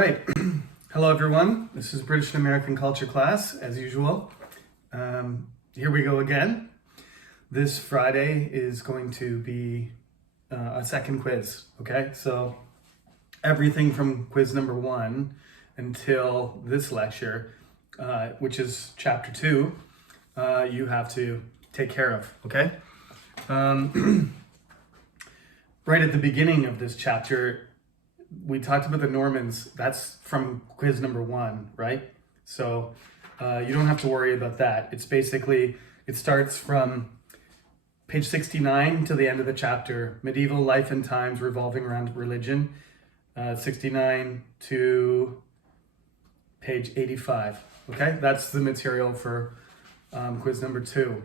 right. Hello, everyone. This is British and American Culture class, as usual. Here we go again. This Friday is going to be a second quiz, okay? So everything from quiz number 1 until this lecture, which is chapter 2, you have to take care of, okay? Right at the beginning of this chapter, we talked about the Normans. That's from quiz number 1, right? So you don't have to worry about that. It's basically, it starts from page 69 to the end of the chapter, medieval life and times revolving around religion, 69 to page 85, okay? That's the material for quiz number 2.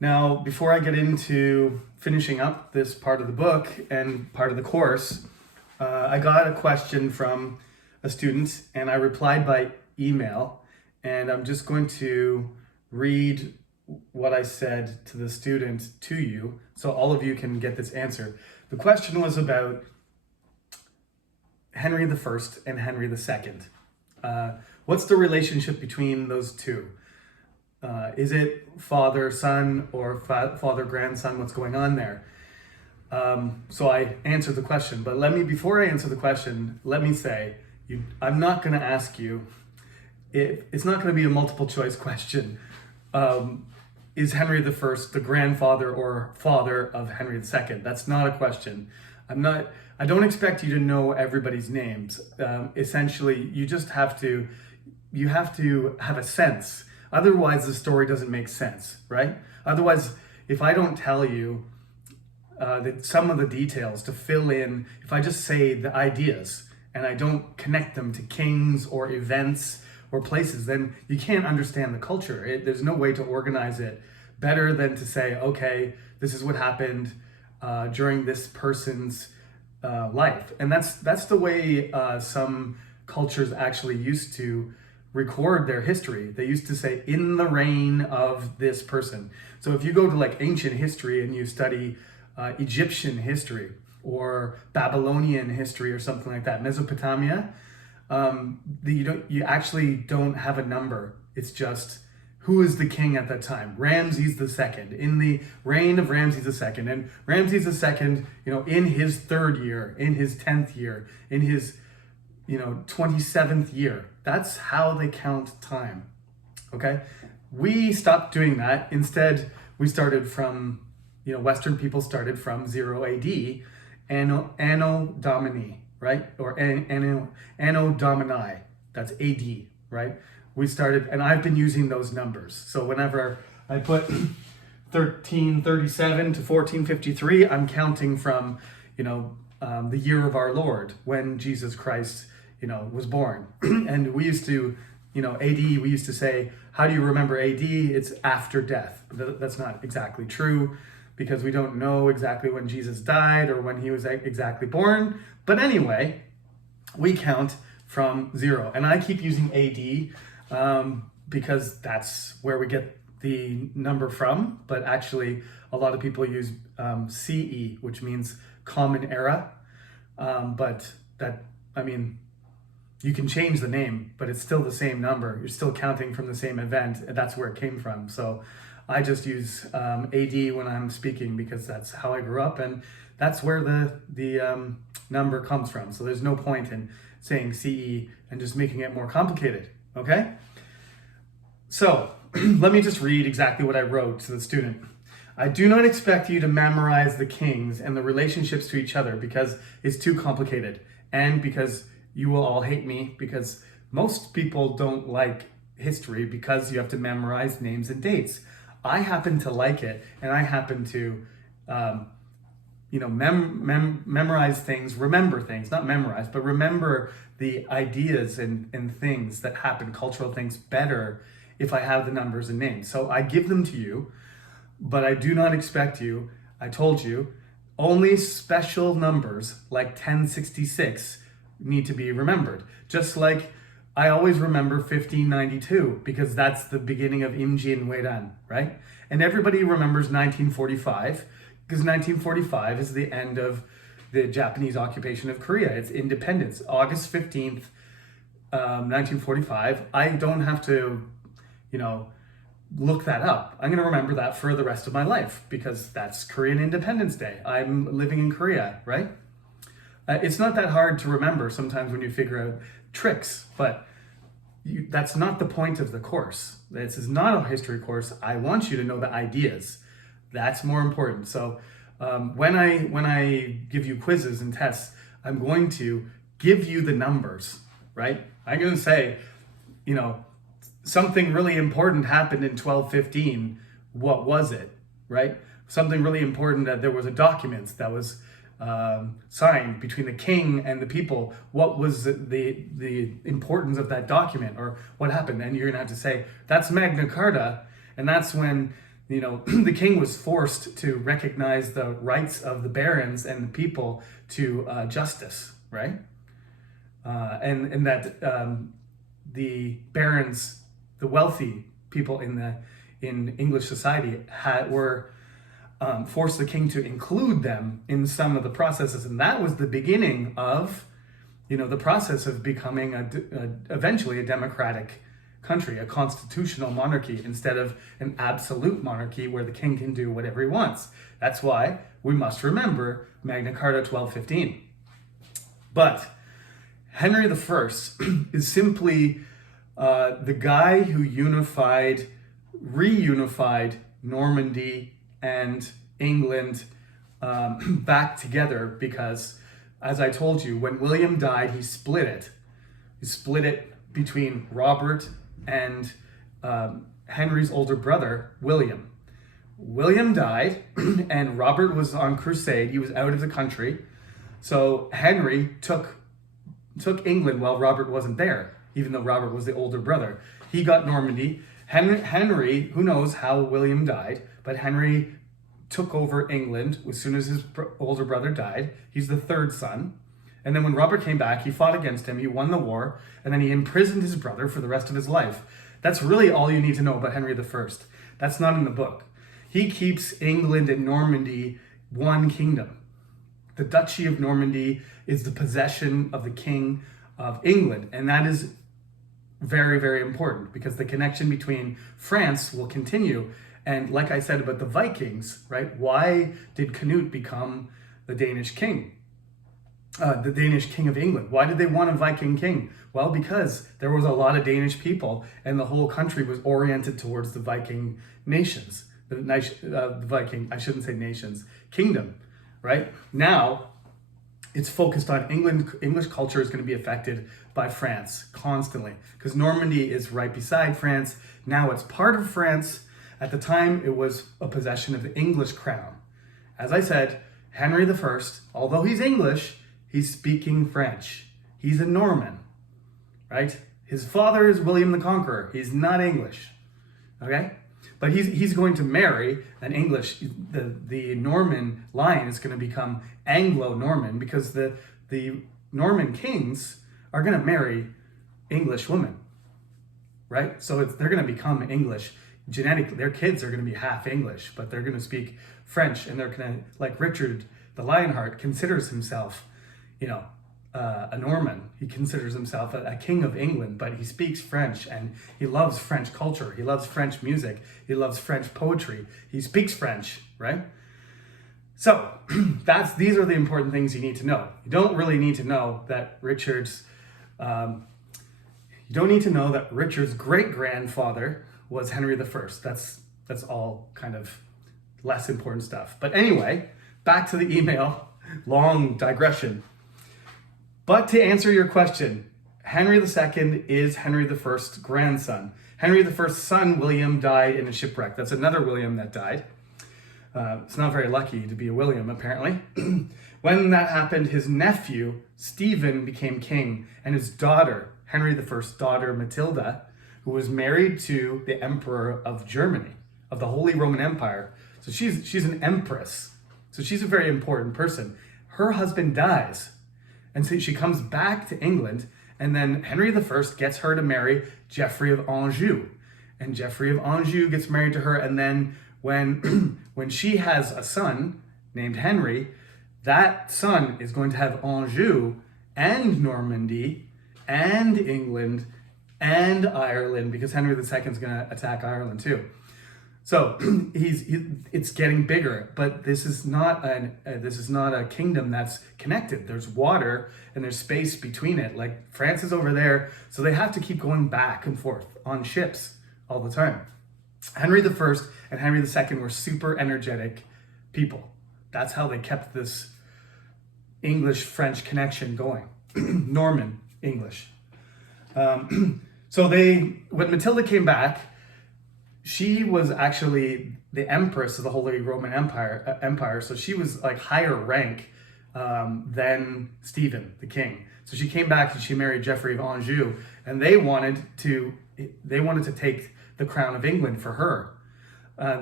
Now, before I get into finishing up this part of the book and part of the course, I got a question from a student and I replied by email, and I'm just going to read what I said to the student to you so all of you can get this answer. The question was about Henry I and Henry II. What's the relationship between those two? Is it father-son or father-grandson? What's going on there? So I answered the question, but before I answer the question, let me say, I'm not going to ask you, it's not going to be a multiple choice question. Is Henry I the grandfather or father of Henry II? That's not a question. I don't expect you to know everybody's names. Essentially, you just have to have a sense. Otherwise, the story doesn't make sense, right? Otherwise, if I don't tell you some of the details to fill in, if I just say the ideas and I don't connect them to kings or events or places, then you can't understand the culture. There's no way to organize it better than to say, okay, this is what happened during this person's life. And that's the way some cultures actually used to record their history. They used to say, in the reign of this person. So if you go to like ancient history and you study Egyptian history or Babylonian history or something like that, Mesopotamia, you actually don't have a number. It's just who is the king at that time. Ramses II, in the reign of Ramses II. And Ramses II, in his 3rd year, in his 10th year, in his 27th year. That's how they count time, okay? We stopped doing that. Instead, we started from, Western people started from 0 AD, Anno Domini, right? Or Anno Domini, that's AD, right? We started, and I've been using those numbers. So whenever I put 1337 to 1453, I'm counting from, the year of our Lord, when Jesus Christ, was born. And we used to, AD, we used to say, how do you remember AD? It's after death. That's not exactly true, because we don't know exactly when Jesus died or when he was exactly born. But anyway, we count from 0. And I keep using AD because that's where we get the number from. But actually, a lot of people use CE, which means Common Era. You can change the name, but it's still the same number. You're still counting from the same event, and that's where it came from. So I just use AD when I'm speaking because that's how I grew up, and that's where the number comes from. So there's no point in saying CE and just making it more complicated, okay? So let me just read exactly what I wrote to the student. I do not expect you to memorize the kings and the relationships to each other because it's too complicated, and because you will all hate me, because most people don't like history because you have to memorize names and dates. I happen to like it, and I happen to, memorize things, remember things, not memorize, but remember the ideas and things that happen, cultural things, better if I have the numbers and names. So I give them to you, but I do not expect you, I told you, only special numbers like 1066 need to be remembered. Just like I always remember 1592 because that's the beginning of Imjin Weran, right? And everybody remembers 1945 because 1945 is the end of the Japanese occupation of Korea, its independence, August 15th, 1945. I don't have to, look that up. I'm going to remember that for the rest of my life because that's Korean Independence Day. I'm living in Korea, right? It's not that hard to remember sometimes when you figure out tricks, but that's not the point of the course. This is not a history course. I want you to know the ideas. That's more important. So when I give you quizzes and tests, I'm going to give you the numbers, right? I'm going to say, something really important happened in 1215. What was it, right? Something really important, that there was a document that was signed between the king and the people. What was the importance of that document, or what happened? And you're gonna have to say, that's Magna Carta, and that's when the king was forced to recognize the rights of the barons and the people to justice, right? And that the barons, the wealthy people in English society were forced the king to include them in some of the processes, and that was the beginning of, the process of becoming eventually a democratic country, a constitutional monarchy instead of an absolute monarchy where the king can do whatever he wants. That's why we must remember Magna Carta 1215. But Henry I is simply the guy who reunified Normandy and England back together, because, as I told you, when William died, he split it. He split it between Robert and Henry's older brother, William. William died, and Robert was on crusade. He was out of the country. So Henry took England while Robert wasn't there, even though Robert was the older brother. He got Normandy. Henry, who knows how William died, but Henry took over England as soon as his older brother died. He's the third son. And then when Robert came back, he fought against him. He won the war, and then he imprisoned his brother for the rest of his life. That's really all you need to know about Henry I. That's not in the book. He keeps England and Normandy one kingdom. The Duchy of Normandy is the possession of the King of England, and that is very, very important because the connection between France will continue. And like I said about the Vikings, right? Why did Canute become the Danish king? The Danish king of England. Why did they want a Viking king? Well, because there was a lot of Danish people and the whole country was oriented towards the Viking nations. The Viking, I shouldn't say nations, kingdom, right? Now, it's focused on England. English culture is going to be affected by France constantly because Normandy is right beside France. Now it's part of France. At the time, it was a possession of the English crown. As I said, Henry I, although he's English, he's speaking French. He's a Norman, right? His father is William the Conqueror. He's not English, okay? But he's going to marry an English, the Norman line is going to become Anglo-Norman because the Norman kings are going to marry English women, right? So they're going to become English. Genetically, their kids are going to be half English, but they're going to speak French, and they're going to, like Richard the Lionheart considers himself, a Norman. He considers himself a king of England, but he speaks French, and he loves French culture. He loves French music. He loves French poetry. He speaks French, right? So these are the important things you need to know. You don't really need to know that Richard's great-grandfather was Henry I. That's all kind of less important stuff. But anyway, back to the email. Long digression. But to answer your question, Henry II is Henry I's grandson. Henry I's son, William, died in a shipwreck. That's another William that died. It's not very lucky to be a William, apparently. When that happened, his nephew, Stephen, became king, and his daughter, Henry I's daughter, Matilda, who was married to the Emperor of Germany, of the Holy Roman Empire. So she's an empress. So she's a very important person. Her husband dies. And so she comes back to England, and then Henry I gets her to marry Geoffrey of Anjou. And Geoffrey of Anjou gets married to her, and then when she has a son named Henry, that son is going to have Anjou and Normandy and England and Ireland, because Henry II is going to attack Ireland too. So it's getting bigger, but this is not a kingdom that's connected. There's water and there's space between it. Like France is over there, so they have to keep going back and forth on ships all the time. Henry I and Henry II were super energetic people. That's how they kept this English-French connection going. Norman English. So when Matilda came back, she was actually the empress of the Holy Roman Empire. So she was like higher rank than Stephen, the king. So she came back and she married Geoffrey of Anjou, and they wanted to take the crown of England for her.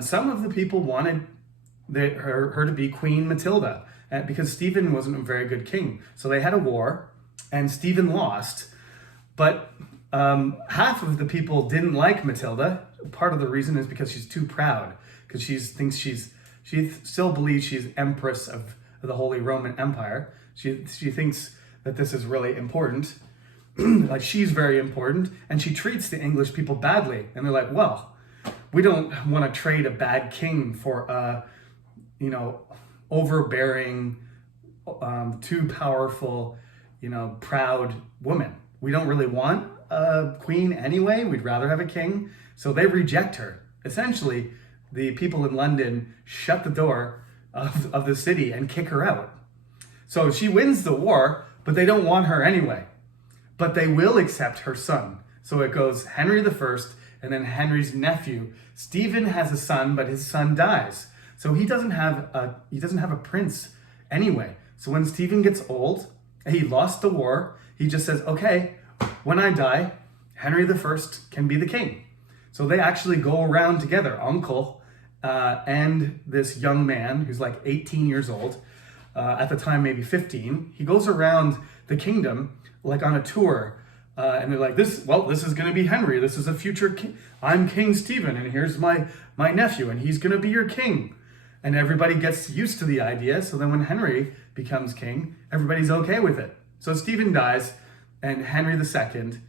Some of the people wanted her to be Queen Matilda, because Stephen wasn't a very good king. So they had a war, and Stephen lost. But half of the people didn't like Matilda. Part of the reason is because she's too proud, because she still believes she's empress of the Holy Roman Empire. She thinks that this is really important. Like, she's very important, and she treats the English people badly. And they're like, well, we don't want to trade a bad king for a, overbearing, too powerful, proud woman. We don't really want a queen anyway. We'd rather have a king. So they reject her. Essentially, the people in London shut the door of the city and kick her out. So she wins the war, but they don't want her anyway. But they will accept her son. So it goes Henry I and then Henry's nephew. Stephen has a son, but his son dies. So he doesn't have a prince anyway. So when Stephen gets old, he lost the war, he just says, okay, when I die, Henry I can be the king. So they actually go around together, uncle and this young man who's like 18 years old, at the time maybe 15. He goes around the kingdom like on a tour, and they're like, this is going to be Henry. This is a future king. I'm King Stephen, and here's my nephew, and he's going to be your king. And everybody gets used to the idea. So then when Henry becomes king, everybody's okay with it. So Stephen dies, and Henry II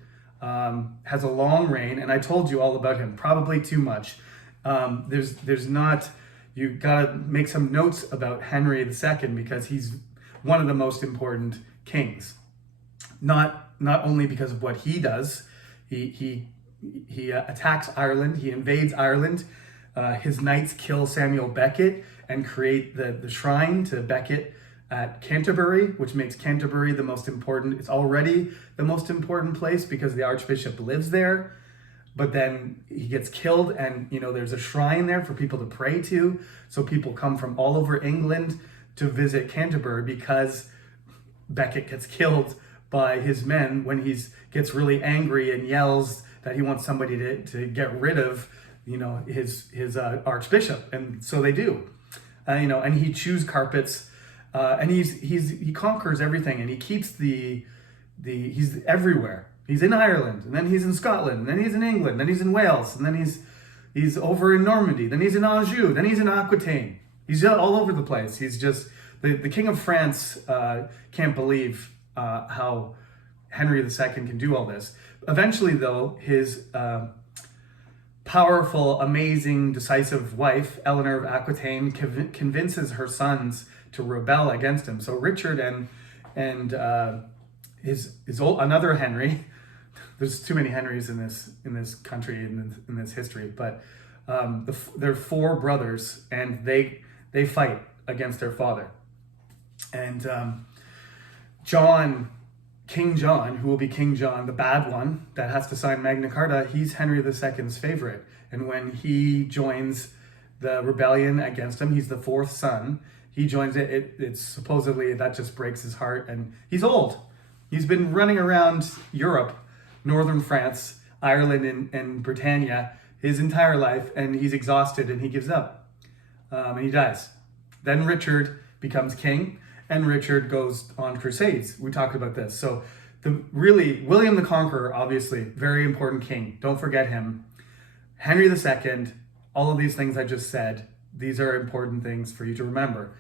has a long reign. And I told you all about him, probably too much. You gotta make some notes about Henry II, because he's one of the most important kings. Not only because of what he does, he attacks Ireland, he invades Ireland. His knights kill Samuel Becket and create the shrine to Becket at Canterbury, which makes Canterbury the most important. It's already the most important place because the Archbishop lives there. But then he gets killed, and there's a shrine there for people to pray to. So people come from all over England to visit Canterbury, because Becket gets killed by his men when he gets really angry and yells that he wants somebody to get rid of his archbishop. And so they do. And he chews carpets, and he conquers everything, and he keeps he's everywhere. He's in Ireland, and then he's in Scotland, and then he's in England, then he's in Wales, and then he's over in Normandy, then he's in Anjou, then he's in Aquitaine. He's all over the place. He's just the King of France. Can't believe how Henry II can do all this. Eventually, though, his powerful, amazing, decisive wife, Eleanor of Aquitaine, convinces her sons to rebel against him. So Richard and his another Henry. There's too many Henrys in this country, in this history, but they're four brothers, and they fight against their father. And King John, who will be King John, the bad one that has to sign Magna Carta, he's Henry II's favorite. And when he joins the rebellion against him, he's the fourth son. He joins it. It's supposedly that just breaks his heart, and he's old. He's been running around Europe, northern France, Ireland, and Britannia his entire life, and he's exhausted, and he gives up, and he dies. Then Richard becomes king, and Richard goes on crusades. We talked about this. So William the Conqueror, obviously, very important king. Don't forget him. Henry II, all of these things I just said, these are important things for you to remember.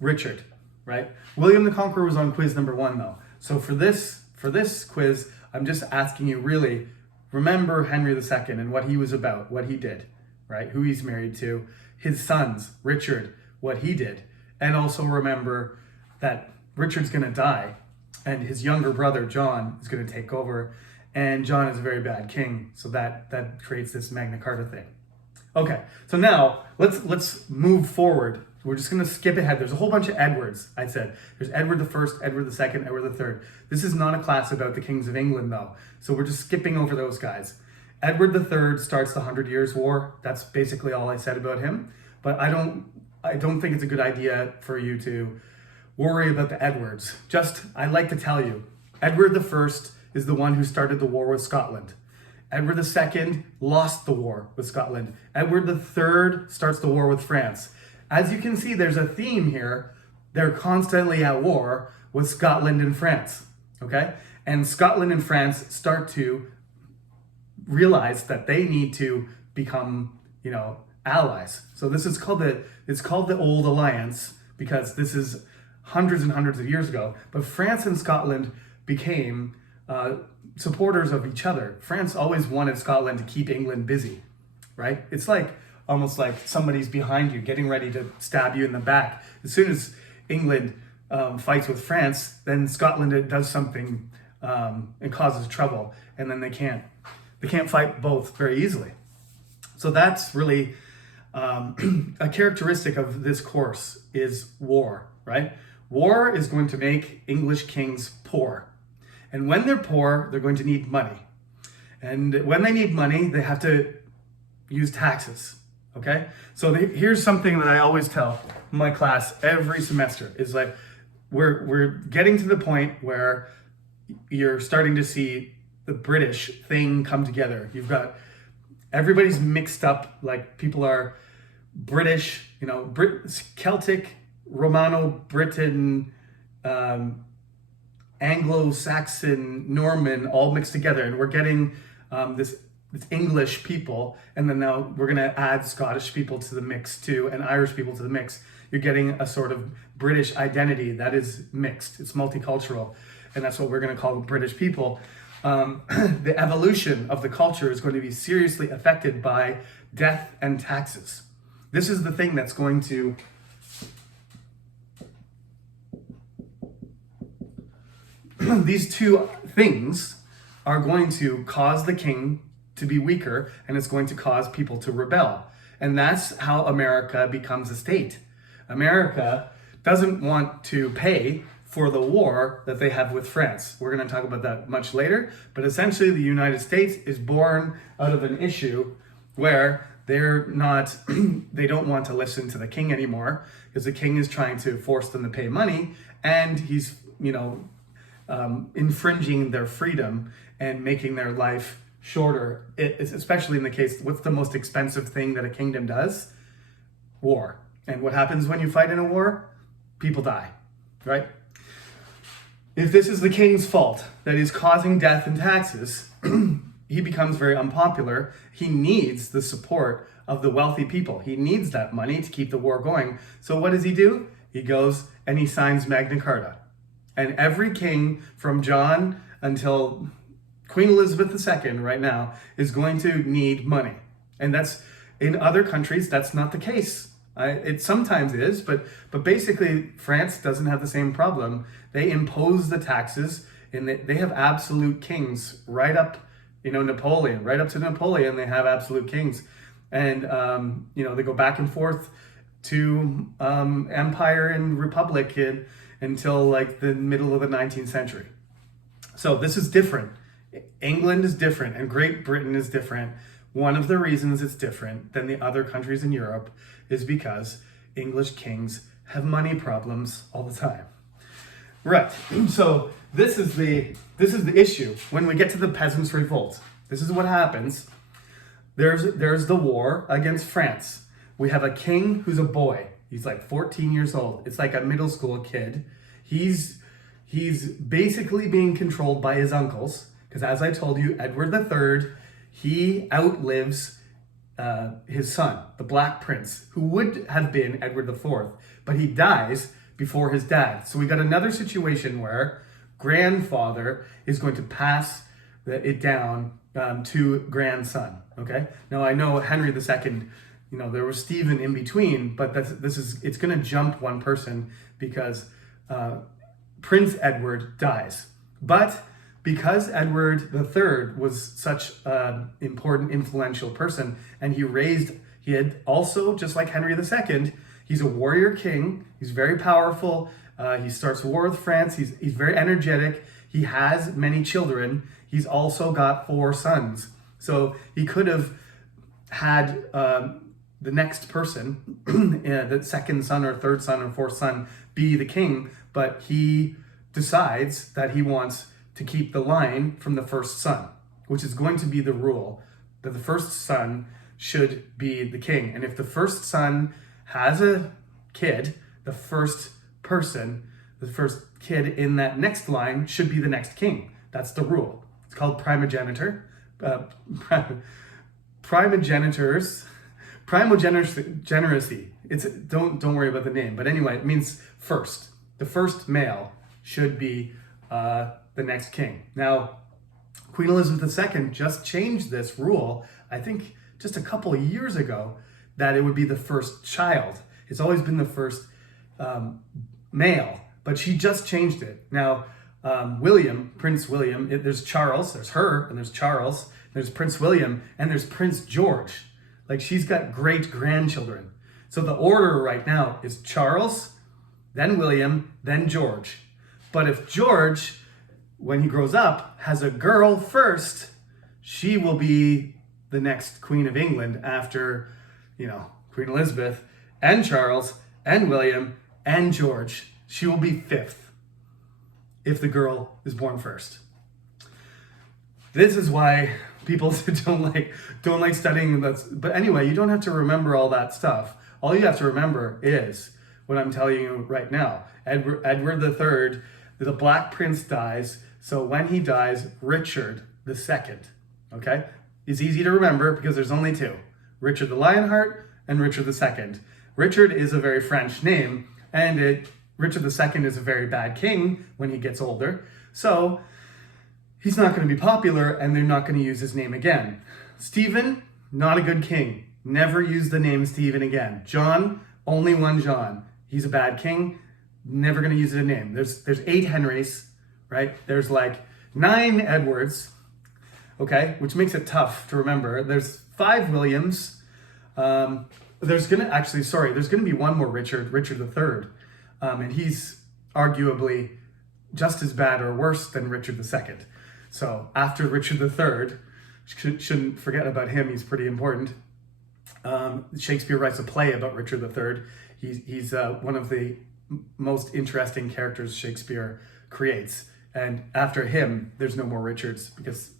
Richard. right? William the Conqueror was on quiz number 1 though. So for this quiz, I'm just asking you really remember Henry II and what he was about, what he did, right? Who he's married to, his sons, Richard, what he did. And also remember that Richard's going to die and his younger brother, John, is going to take over. And John is a very bad king. So that creates this Magna Carta thing. Okay, so now let's move forward. We're just going to skip ahead. There's a whole bunch of Edwards, I said. There's Edward I, Edward II, Edward III. This is not a class about the kings of England, though. So we're just skipping over those guys. Edward III starts the 100 Years' War. That's basically all I said about him. But I don't think it's a good idea for you to worry about the Edwards. I'd like to tell you, Edward I is the one who started the war with Scotland. Edward II lost the war with Scotland. Edward III starts the war with France. As you can see, there's a theme here. They're constantly at war with Scotland and France, okay? And Scotland and France start to realize that they need to become, allies. So this is called the Old Alliance because this is hundreds and hundreds of years ago. But France and Scotland became supporters of each other. France always wanted Scotland to keep England busy, right? It's almost like somebody's behind you getting ready to stab you in the back. As soon as England fights with France, then Scotland does something and causes trouble, and then they can't fight both very easily. So that's really a characteristic of this course is war, right? War is going to make English kings poor. And when they're poor, they're going to need money. And when they need money, they have to use taxes, okay? So here's something that I always tell my class every semester is we're getting to the point where you're starting to see the British thing come together. You've got everybody's mixed up, people are British, Celtic, Romano, Britain, Anglo-Saxon, Norman, all mixed together, and we're getting this English people, and then now we're going to add Scottish people to the mix too, and Irish people to the mix. You're getting a sort of British identity that is mixed. It's multicultural, and that's what we're going to call British people. The evolution of the culture is going to be seriously affected by death and taxes. This is the thing that's going to these two things are going to cause the king to be weaker, and it's going to cause people to rebel. And that's how America becomes a state. America doesn't want to pay for the war that they have with France. We're going to talk about that much later, but essentially the United States is born out of an issue where they don't want to listen to the king anymore because the king is trying to force them to pay money, and he's, infringing their freedom and making their life shorter. It's especially in the case, what's the most expensive thing that a kingdom does? War. And what happens when you fight in a war? People die, right? If this is the king's fault that is causing death and taxes, he becomes very unpopular. He needs the support of the wealthy people. He needs that money to keep the war going. So what does he do? He goes and he signs Magna Carta. And every king from John until Queen Elizabeth II right now is going to need money. And that's in other countries, that's not the case. It sometimes is, but basically France doesn't have the same problem. They impose the taxes, and they have absolute kings right up, Napoleon, right up to Napoleon, they have absolute kings. And, they go back and forth to empire and republic until the middle of the 19th century. So this is different. England is different and Great Britain is different. One of the reasons it's different than the other countries in Europe is because English kings have money problems all the time. Right, so this is the issue. When we get to the Peasants Revolt, this is what happens. There's the war against France. We have a king who's a boy. He's 14 years old. It's like a middle school kid. He's basically being controlled by his uncles, because as I told you, Edward III, he outlives his son, the Black Prince, who would have been Edward IV, but he dies before his dad. So we got another situation where grandfather is going to pass it down to grandson. Okay. Now I know Henry II, there was Stephen in between, but it's going to jump one person because Prince Edward dies. But because Edward III was such an important, influential person, and he had also, just like Henry II, he's a warrior king. He's very powerful. He starts a war with France. He's very energetic. He has many children. He's also got 4 sons. So he could have had the next person, the second son or third son or fourth son, be the king, but he decides that he wants to keep the line from the first son, which is going to be the rule, that the first son should be the king. And if the first son has a kid, the first kid in that next line should be the next king. That's the rule. It's called primogeniture. Primogeniture. Don't worry about the name, but anyway, it means first. The first male should be the next king. Now, Queen Elizabeth II just changed this rule, I think just a couple of years ago, that it would be the first child. It's always been the first male, but she just changed it. Now, Prince William, there's Charles, there's her, and there's Charles, there's Prince William, and there's Prince George. Like, she's got great-grandchildren. So the order right now is Charles, then William, then George. But if George, when he grows up, has a girl first, she will be the next Queen of England after, Queen Elizabeth and Charles and William and George. She will be 5th if the girl is born first. This is why people don't like studying this. But anyway, you don't have to remember all that stuff. All you have to remember is what I'm telling you right now. Edward III, the Black Prince, dies. So when he dies, Richard II, okay? It's easy to remember because there's only 2. Richard the Lionheart and Richard II. Richard is a very French name, and Richard II is a very bad king when he gets older. So he's not going to be popular, and they're not going to use his name again. Stephen, not a good king. Never use the name Stephen again. John, only one John. He's a bad king. Never going to use the name. There's 8 Henrys, right? There's like 9 Edwards, okay, which makes it tough to remember. There's 5 Williams. There's going to be one more Richard III. And he's arguably just as bad or worse than Richard II. So after Richard III, shouldn't forget about him. He's pretty important. Shakespeare writes a play about Richard III. He's one of the most interesting characters Shakespeare creates. And after him, there's no more Richards, because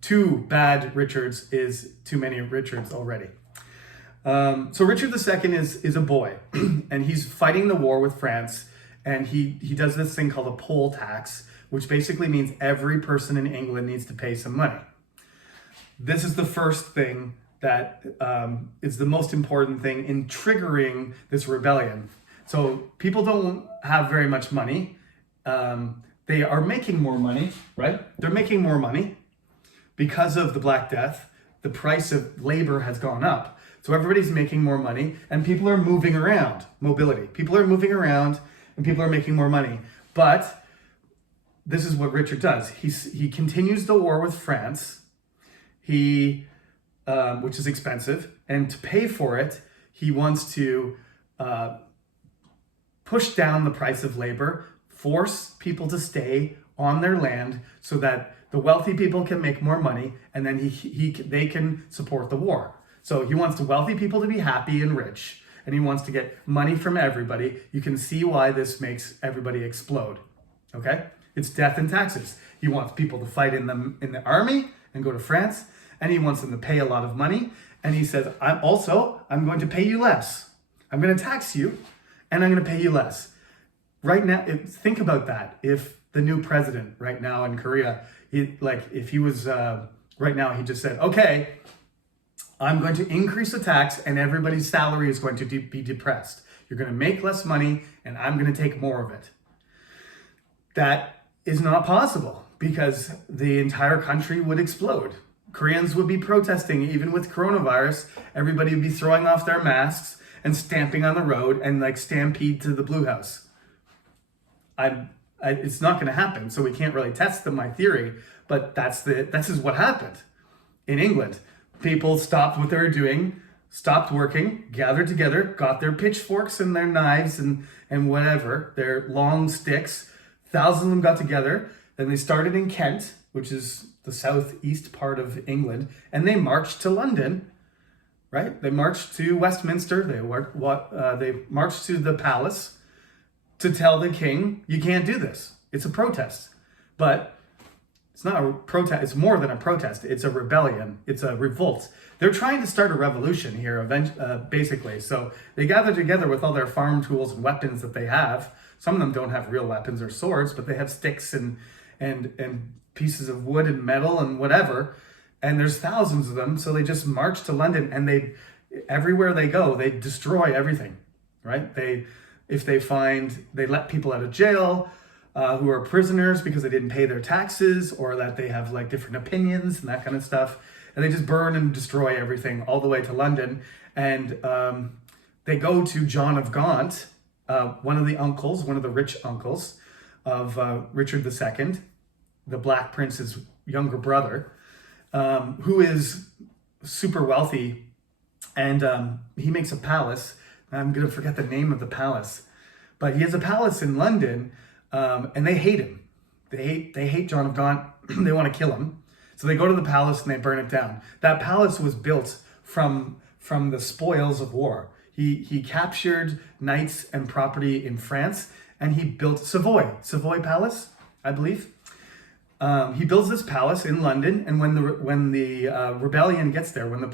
too bad Richards is too many Richards already. So Richard II is a boy, and he's fighting the war with France, and he does this thing called a poll tax, which basically means every person in England needs to pay some money. This is the first thing that is the most important thing in triggering this rebellion. So people don't have very much money. They are making more money, right? They're making more money because of the Black Death. The price of labor has gone up. So everybody's making more money, and people are moving around. Mobility. People are moving around, and people are making more money. But this is what Richard does. He continues the war with France, which is expensive, and to pay for it, he wants to push down the price of labor, force people to stay on their land so that the wealthy people can make more money, and then they can support the war. So he wants the wealthy people to be happy and rich, and he wants to get money from everybody. You can see why this makes everybody explode, okay? It's death and taxes. He wants people to fight in the army and go to France, and he wants them to pay a lot of money, and he says, I'm going to pay you less. I'm going to tax you, and I'm going to pay you less. Right now, think about that. If the new president right now in Korea, if he was right now, he just said, okay, I'm going to increase the tax and everybody's salary is going to be depressed. You're going to make less money, and I'm going to take more of it. That is not possible because the entire country would explode. Koreans would be protesting, even with coronavirus. Everybody would be throwing off their masks and stamping on the road and like stampede to the Blue House. It's not going to happen, so we can't really test my theory. But this is what happened in England. People stopped what they were doing, stopped working, gathered together, got their pitchforks and their knives and whatever, their long sticks. Thousands of them got together. Then they started in Kent, which is the southeast part of England, and they marched to London, right? They marched to Westminster. They marched to the palace to tell the king, you can't do this. It's a protest. But it's not a protest. It's more than a protest. It's a rebellion. It's a revolt. They're trying to start a revolution here, basically. So they gather together with all their farm tools and weapons that they have. Some of them don't have real weapons or swords, but they have sticks and pieces of wood and metal and whatever. And there's thousands of them. So they just march to London, and everywhere they go, they destroy everything, right? They let people out of jail who are prisoners because they didn't pay their taxes, or that they have like different opinions and that kind of stuff. And they just burn and destroy everything all the way to London. And they go to John of Gaunt, one of the rich uncles of Richard II, the Black Prince's younger brother, who is super wealthy. And he makes a palace. I'm going to forget the name of the palace, but he has a palace in London, and they hate him. They hate John of Gaunt. They want to kill him. So they go to the palace and they burn it down. That palace was built from the spoils of war. He captured knights and property in France, and he built Savoy Palace, I believe. He builds this palace in London, and when the rebellion gets there, when the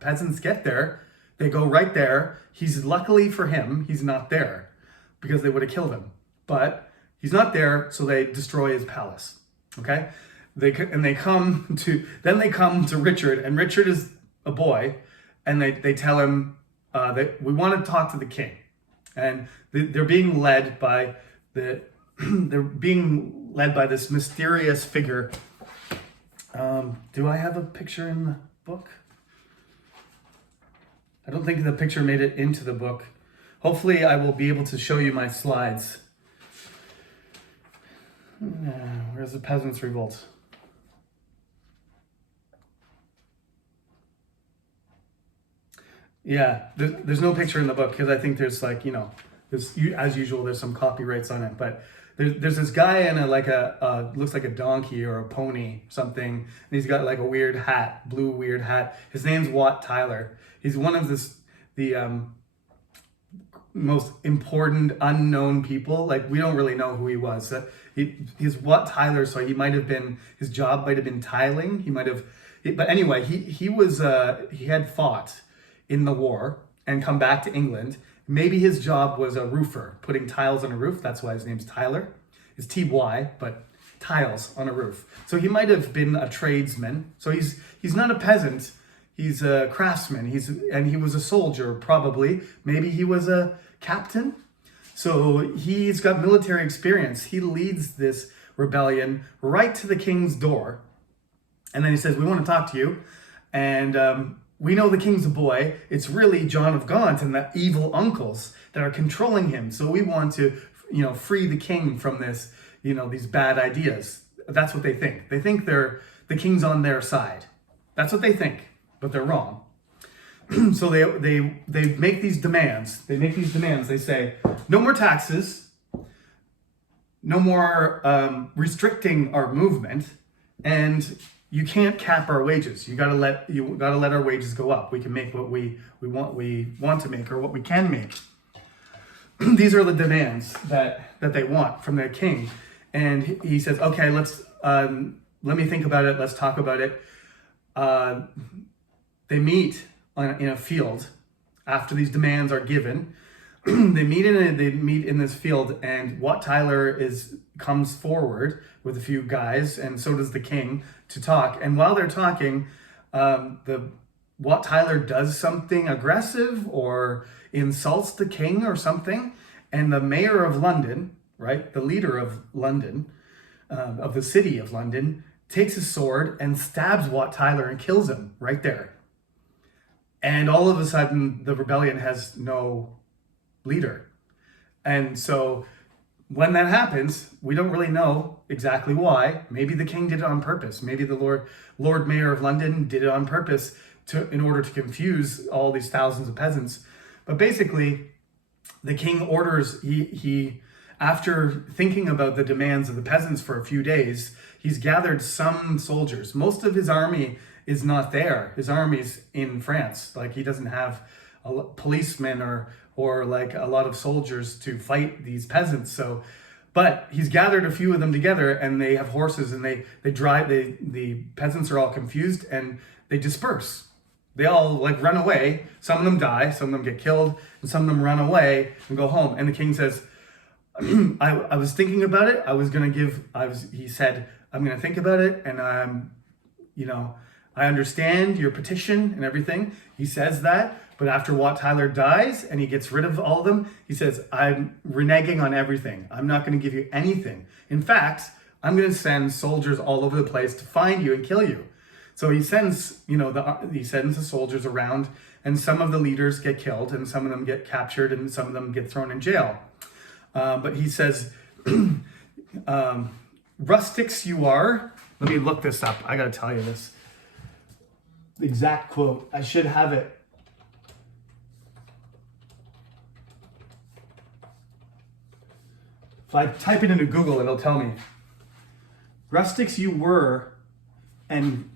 peasants get there, they go right there. Luckily for him, he's not there because they would have killed him. But he's not there, so they destroy his palace. Okay, they come to Richard, and Richard is a boy, and they tell him that we want to talk to the king, and they're being led by this mysterious figure. Do I have a picture in the book? I don't think the picture made it into the book. Hopefully I will be able to show you my slides. Where's the Peasants Revolt? Yeah, there's no picture in the book because I think there's as usual, there's some copyrights on it. But there's this guy in looks like a donkey or a pony, something, and he's got like a weird hat, blue weird hat. His name's Wat Tyler. He's one of the most important unknown people. Like, we don't really know who he was. He's Wat Tyler, so his job might have been tiling. But anyway, he had fought in the war and come back to England. Maybe his job was a roofer, putting tiles on a roof. That's why his name's Tyler. It's T-Y, but tiles on a roof. So he might have been a tradesman. So he's not a peasant. He's a craftsman. He was a soldier, probably. Maybe he was a captain. So he's got military experience. He leads this rebellion right to the king's door. And then he says, we want to talk to you. And we know the king's a boy. It's really John of Gaunt and the evil uncles that are controlling him. So we want to, free the king from this, these bad ideas. That's what they think. They think the king's on their side. That's what they think, but they're wrong. So they make these demands. They say, no more taxes, no more restricting our movement, and you can't cap our wages. You gotta let our wages go up. We can make what we want to make, or what we can make. These are the demands that they want from their king. And he says, okay, let me think about it. Let's talk about it. They meet in a field after these demands are given. They meet in this field, and Wat Tyler comes forward with a few guys, and so does the king, to talk. And while they're talking, Wat Tyler does something aggressive, or insults the king or something, and the mayor of London, right, the leader of London, of the city of London, takes his sword and stabs Wat Tyler and kills him right there. And all of a sudden, the rebellion has no leader. And so when that happens, we don't really know exactly why. Maybe the king did it on purpose. Maybe the Lord Mayor of London did it on purpose in order to confuse all these thousands of peasants. But basically, the king orders, he after thinking about the demands of the peasants for a few days, he's gathered some soldiers. Most of his army is not there. His army's in France. Like, he doesn't have policemen or like a lot of soldiers to fight these peasants. So, but he's gathered a few of them together, and they have horses, and they drive. The peasants are all confused, and they disperse. They all like run away. Some of them die, some of them get killed, and some of them run away and go home. And the king says, I was thinking about it. He said, I'm going to think about it, and I understand your petition and everything. He says that, but after Wat Tyler dies and he gets rid of all of them, he says, I'm reneging on everything. I'm not going to give you anything. In fact, I'm going to send soldiers all over the place to find you and kill you. So he sends, he sends the soldiers around, and some of the leaders get killed, and some of them get captured, and some of them get thrown in jail. But he says, rustics you are. Let me look this up. I got to tell you this. The exact quote. I should have it. If I type it into Google, it'll tell me. Rustics you were, and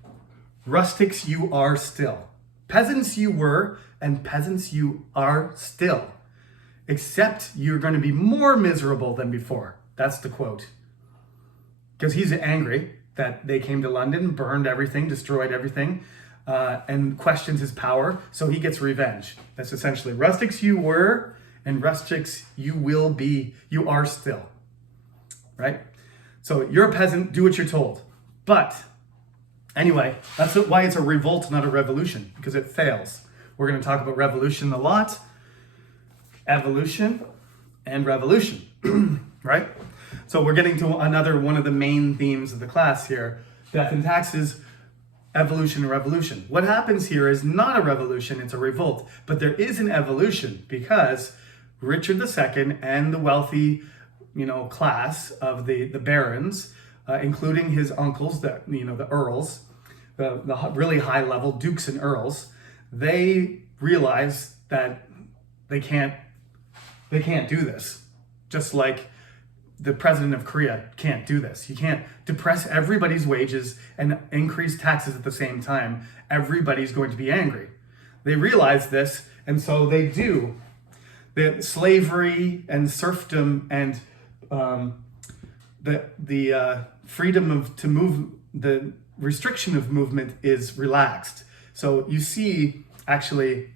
rustics you are still. Peasants you were, and peasants you are still. Except you're going to be more miserable than before. That's the quote. Because he's angry that they came to London, burned everything, destroyed everything, and questions his power. So he gets revenge. That's essentially rustics you were, and rustics you will be, you are still. Right? So you're a peasant, do what you're told. But anyway, that's why it's a revolt, not a revolution, because it fails. We're going to talk about revolution a lot. Evolution and revolution, right? So we're getting to another one of the main themes of the class here, death and taxes, evolution and revolution. What happens here is not a revolution, it's a revolt, but there is an evolution because Richard II and the wealthy, class of the barons, including his uncles, the earls, the really high level dukes and earls, they realize that they can't do this. Just like the president of Korea can't do this. You can't depress everybody's wages and increase taxes at the same time. Everybody's going to be angry. They realize this, and so they do. The slavery and serfdom and the freedom to move, the restriction of movement is relaxed. So you see, actually,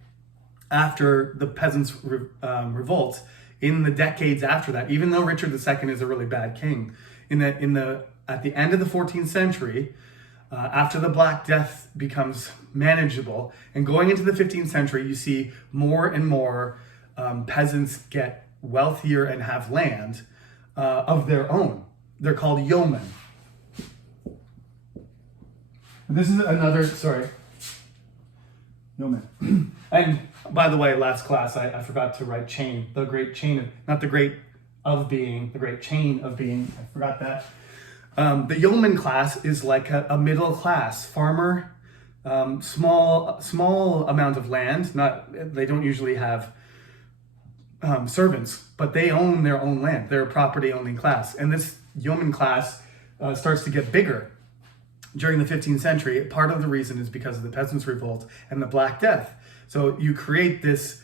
after the Peasants Revolt, in the decades after that, even though Richard II is a really bad king, at the end of the 14th century, after the Black Death becomes manageable, and going into the 15th century, you see more and more peasants get wealthier and have land of their own. They're called yeomen. This is another, yeomen. And by the way, last class, I forgot to write chain, the great chain, not the great of being, the great chain of being. I forgot that. The yeoman class is like a middle class farmer, small amount of land. They don't usually have servants, but they own their own land. They're a property owning class. And this yeoman class starts to get bigger during the 15th century. Part of the reason is because of the Peasants Revolt and the Black Death. So you create this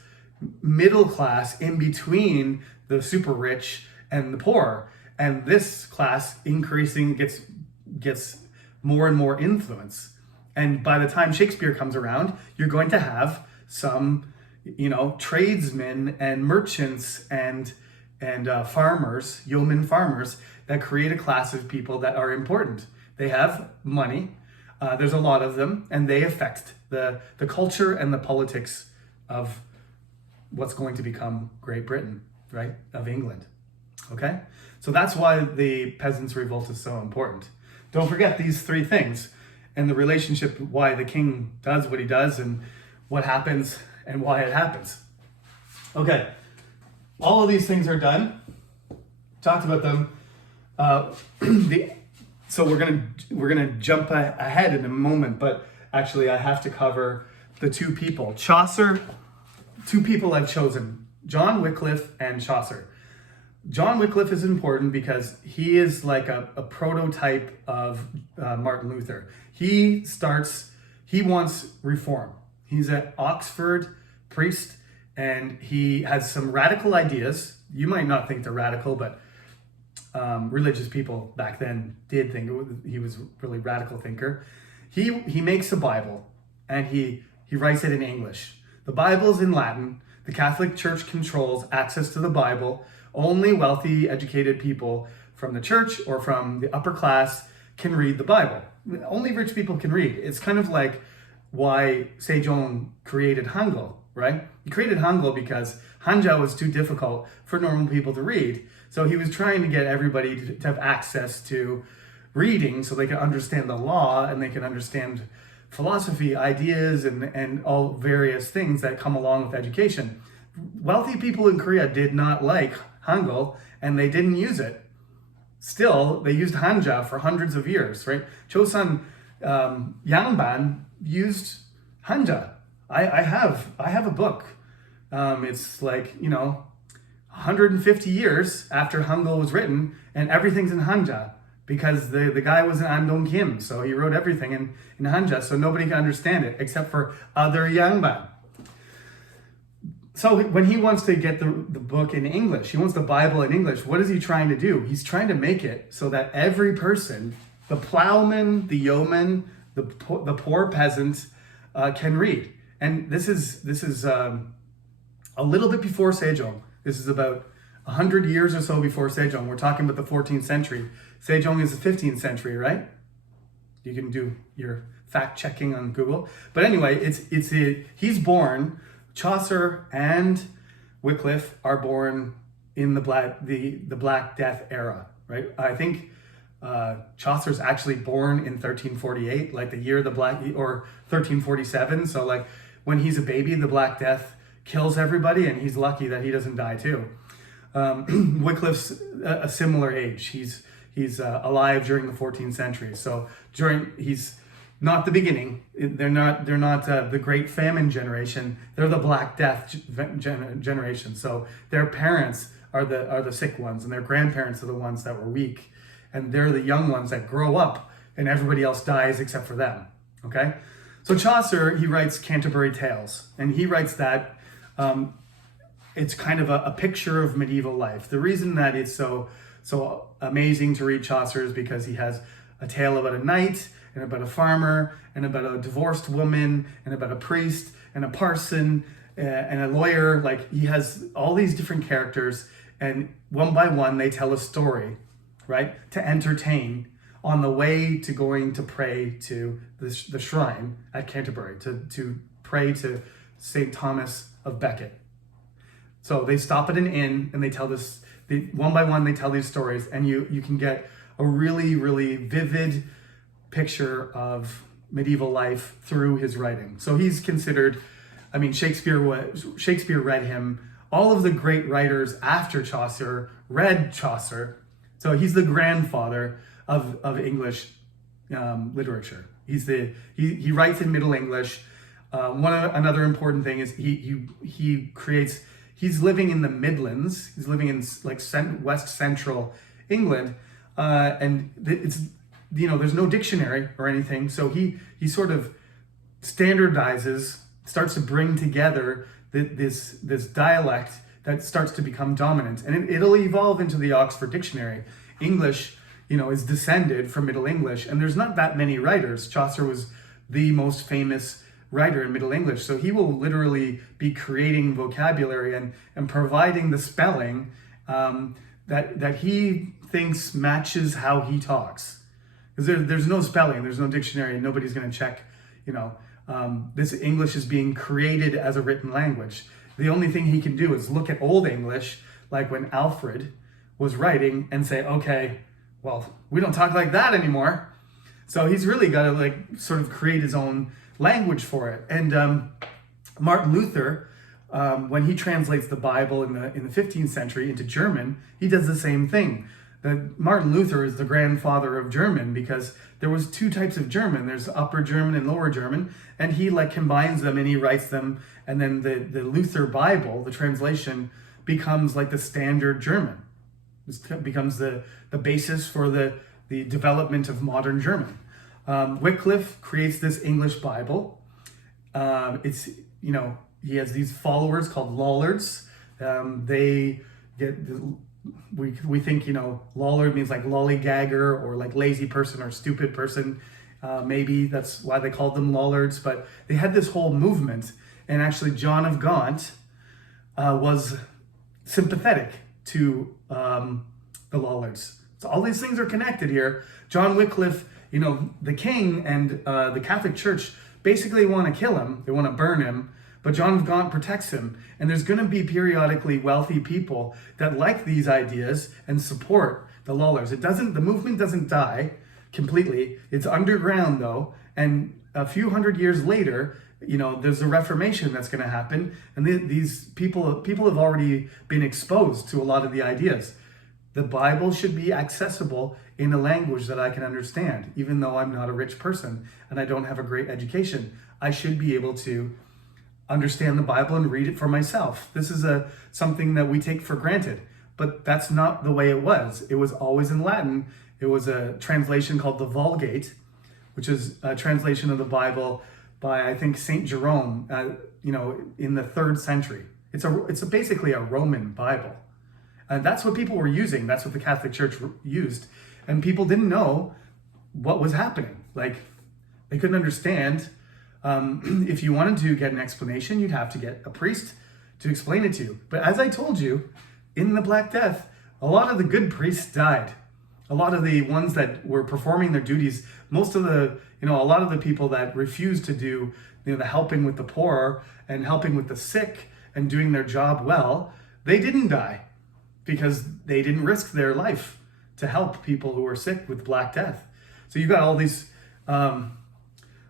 middle class in between the super rich and the poor. And this class increasing gets more and more influence. And by the time Shakespeare comes around, you're going to have some, tradesmen and merchants and farmers, yeoman farmers, that create a class of people that are important. They have money. There's a lot of them, and they affect the culture and the politics of what's going to become Great Britain, right, of England. Okay? So that's why the Peasants Revolt is so important. Don't forget these three things and the relationship, why the king does what he does and what happens and why it happens. Okay, all of these things are done. Talked about them. So we're gonna jump ahead in a moment, but actually I have to cover the two people. Chaucer, two people I've chosen, John Wycliffe and Chaucer. John Wycliffe is important because he is like a prototype of Martin Luther. He wants reform. He's an Oxford priest and he has some radical ideas. You might not think they're radical, but religious people back then did think he was a really radical thinker. He makes a Bible and he writes it in English. The Bible's in Latin. The Catholic Church controls access to the Bible. Only wealthy, educated people from the church or from the upper class can read the Bible. Only rich people can read. It's kind of like why Sejong created Hangul, right? He created Hangul because Hanja was too difficult for normal people to read. So he was trying to get everybody to have access to reading so they could understand the law and they can understand philosophy, ideas, and all various things that come along with education. Wealthy people in Korea did not like Hangul and they didn't use it. Still, they used Hanja for hundreds of years, right? Chosun Yangban used Hanja. I have a book. It's like, 150 years after Hangul was written and everything's in Hanja because the guy was an Andong Kim, so he wrote everything in Hanja so nobody can understand it except for other Yangban. So when he wants to get the book in English, he wants the Bible in English, what is he trying to do? He's trying to make it so that every person, the plowman, the yeoman, the poor peasant can read. And this is a little bit before Sejong. This is about 100 years or so before Sejong. We're talking about the 14th century. Sejong is the 15th century, right? You can do your fact checking on Google. But anyway, he's born. Chaucer and Wycliffe are born in the Black Death era, right? I think Chaucer's actually born in 1348, like the year or 1347. So like when he's a baby, the Black Death kills everybody, and he's lucky that he doesn't die too. Wycliffe's a similar age. He's alive during the 14th century. So he's not the beginning. They're not the Great Famine generation. They're the Black Death generation. So their parents are the sick ones, and their grandparents are the ones that were weak, and they're the young ones that grow up, and everybody else dies except for them. Okay, so Chaucer, he writes Canterbury Tales, and he writes that it's kind of a picture of medieval life. The reason that it's so amazing to read Chaucer is because he has a tale about a knight, and about a farmer, and about a divorced woman, and about a priest, and a parson, and a lawyer. Like, he has all these different characters, and one by one they tell a story, right? To entertain on the way to going to pray to the shrine at Canterbury, to pray to St. Thomas of Becket. So they stop at an inn and they tell one by one they tell these stories, and you can get a really, really vivid picture of medieval life through his writing. So he's considered, Shakespeare read him. All of the great writers after Chaucer read Chaucer. So he's the grandfather of English literature. He writes in Middle English. Another important thing is he's living in the Midlands. He's living in like West Central England, and it's there's no dictionary or anything. So he sort of standardizes, starts to bring together this dialect that starts to become dominant, and it'll evolve into the Oxford Dictionary. English, is descended from Middle English, and there's not that many writers. Chaucer was the most famous writer in Middle English, so he will literally be creating vocabulary and providing the spelling that he thinks matches how he talks. Because there's no spelling, there's no dictionary, and nobody's going to check. This English is being created as a written language. The only thing he can do is look at Old English, like when Alfred was writing, and say, okay, well, we don't talk like that anymore. So he's really got to like sort of create his own language for it. And Martin Luther, when he translates the Bible in the 15th century into German, he does the same thing. Martin Luther is the grandfather of German, because there was two types of German. There's Upper German and Lower German, and he like combines them and he writes them, and then the Luther Bible, the translation, becomes like the standard German. It becomes the basis for the development of modern German. Wycliffe creates this English Bible. It's, you know, he has these followers called Lollards. They get, we think, you know, Lollard means like lollygagger or like lazy person or stupid person. Maybe that's why they called them Lollards, but they had this whole movement. And actually John of Gaunt was sympathetic to the Lollards. So all these things are connected here. John Wycliffe, you know, the king and the Catholic Church basically want to kill him. They want to burn him. But John of Gaunt protects him. And there's going to be periodically wealthy people that like these ideas and support the Lollards. The movement doesn't die completely. It's underground though. And a few hundred years later, you know, there's a Reformation that's going to happen. And these people have already been exposed to a lot of the ideas. The Bible should be accessible in a language that I can understand. Even though I'm not a rich person and I don't have a great education, I should be able to understand the Bible and read it for myself. This is something that we take for granted, but that's not the way it was. It was always in Latin. It was a translation called the Vulgate, which is a translation of the Bible by, I think, Saint Jerome, you know, in the 3rd century. It's basically a Roman Bible. And that's what people were using. That's what the Catholic Church used. And people didn't know what was happening. Like, they couldn't understand. If you wanted to get an explanation, you'd have to get a priest to explain it to you. But as I told you, in the Black Death, a lot of the good priests died. A lot of the ones that were performing their duties, a lot of the people that refused to do, you know, the helping with the poor and helping with the sick and doing their job well, they didn't die because they didn't risk their life to help people who were sick with Black Death. So you got all these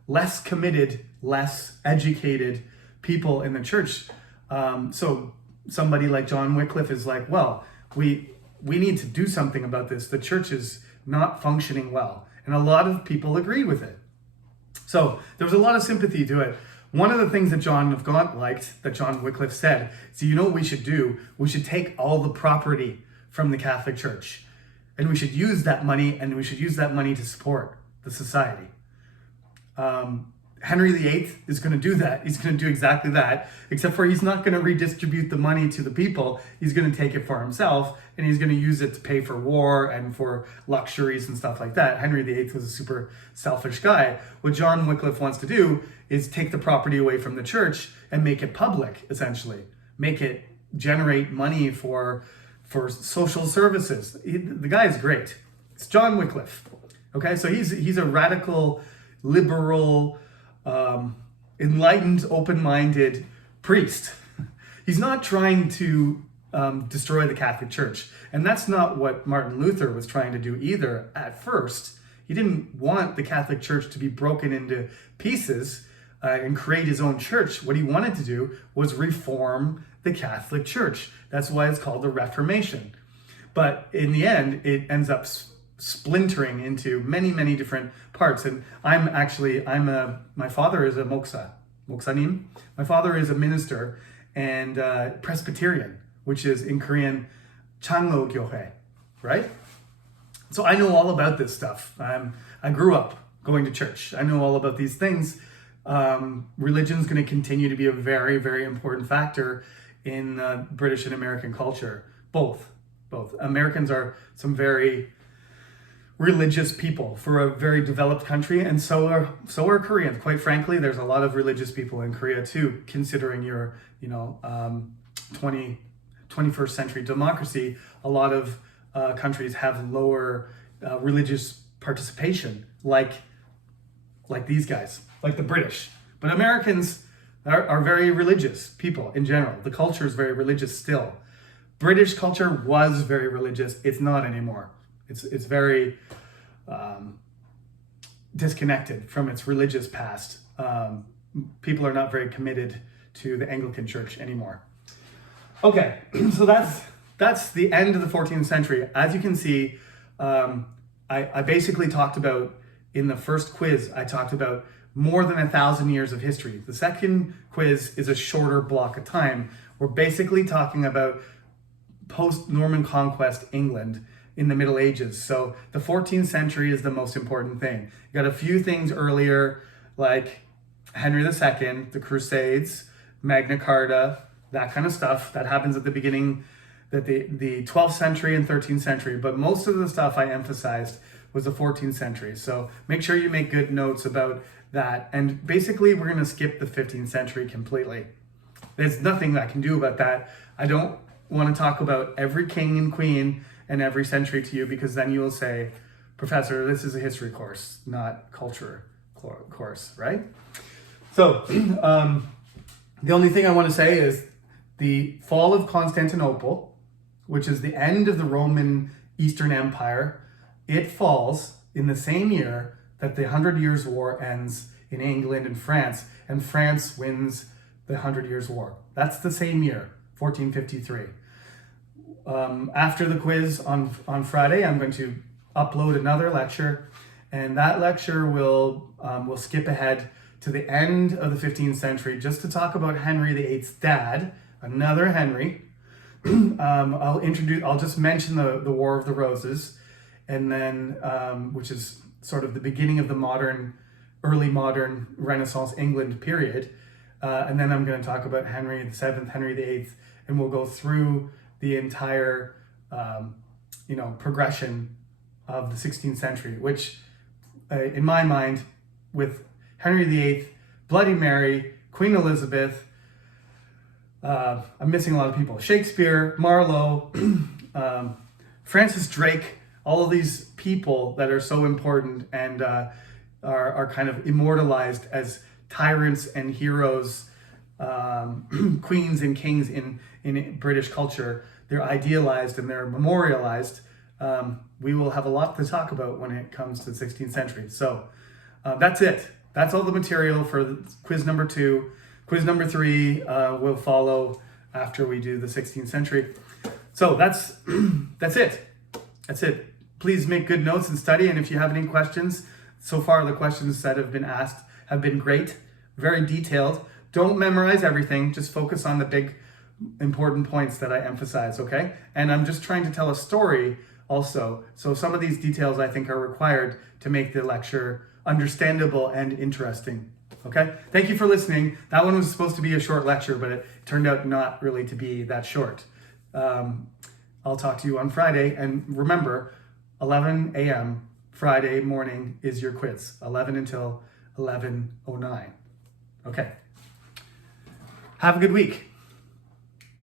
less committed, less educated people in the church. So somebody like John Wycliffe is like, well, we need to do something about this. The church is not functioning well. And a lot of people agreed with it. So there was a lot of sympathy to it. One of the things that John of Gaunt liked, that John Wycliffe said, so you know what we should do? We should take all the property from the Catholic Church, and we should use that money, to support the society. Henry VIII is going to do that. He's going to do exactly that, except for he's not going to redistribute the money to the people. He's going to take it for himself, and he's going to use it to pay for war and for luxuries and stuff like that. Henry VIII was a super selfish guy. What John Wycliffe wants to do is take the property away from the church and make it public, essentially. Make it generate money for social services. The guy is great. It's John Wycliffe. Okay, so he's a radical, liberal, enlightened, open-minded priest. He's not trying to destroy the Catholic Church. And that's not what Martin Luther was trying to do either at first. He didn't want the Catholic Church to be broken into pieces and create his own church. What he wanted to do was reform the Catholic Church. That's why it's called the Reformation. But in the end, it ends up splintering into many, many different parts. And my father is a moksanim. My father is a minister and Presbyterian, which is in Korean, Changlo Gyohe, right? So I know all about this stuff. I grew up going to church. I know all about these things. Religion is going to continue to be a very, very important factor in British and American culture. Both. Americans are some very religious people for a very developed country, and so are Koreans. Quite frankly, there's a lot of religious people in Korea too, considering your 21st century democracy. A lot of countries have lower religious participation, like these guys, like the British. But Americans, are very religious people in general. The culture is very religious still. British culture was very religious. It's not anymore. It's very disconnected from its religious past. People are not very committed to the Anglican Church anymore. Okay, so that's the end of the 14th century. As you can see, I basically talked about, in the first quiz, I talked about more than 1,000 years of history. The second quiz is a shorter block of time. We're basically talking about post-Norman conquest England in the Middle Ages. So the 14th century is the most important thing. You got a few things earlier, like Henry II, the Crusades, Magna Carta, that kind of stuff that happens at the beginning, that the 12th century and 13th century. But most of the stuff I emphasized was the 14th century. So make sure you make good notes about that. And basically, we're going to skip the 15th century completely. There's nothing I can do about that. I don't want to talk about every king and queen and every century to you, because then you will say, Professor, this is a history course, not culture course, right? So the only thing I want to say is the fall of Constantinople, which is the end of the Roman Eastern Empire, it falls in the same year that the 100 Years' War ends in England and France wins the 100 Years' War. That's the same year, 1453. After the quiz on Friday, I'm going to upload another lecture, and that lecture will skip ahead to the end of the 15th century just to talk about Henry VIII's dad, another Henry. I'll just mention the War of the Roses, and then which is sort of the beginning of the early modern Renaissance England period, and then I'm going to talk about Henry VII, Henry VIII, and we'll go through the entire progression of the 16th century, which in my mind, with Henry VIII, Bloody Mary, Queen Elizabeth, I'm missing a lot of people, Shakespeare, Marlowe, Francis Drake, all of these people that are so important and are kind of immortalized as tyrants and heroes, queens and kings in British culture. They're idealized and they're memorialized. We will have a lot to talk about when it comes to the 16th century. So that's it. That's all the material for quiz number 2. Quiz number 3 will follow after we do the 16th century. So that's it. That's it. Please make good notes and study. And if you have any questions, so far the questions that have been asked have been great, very detailed. Don't memorize everything. Just focus on the big important points that I emphasize, okay? And I'm just trying to tell a story also. So some of these details I think are required to make the lecture understandable and interesting, okay? Thank you for listening. That one was supposed to be a short lecture, but it turned out not really to be that short. I'll talk to you on Friday. And remember, 11 a.m. Friday morning is your quiz, 11 until 11:09. Okay. Have a good week.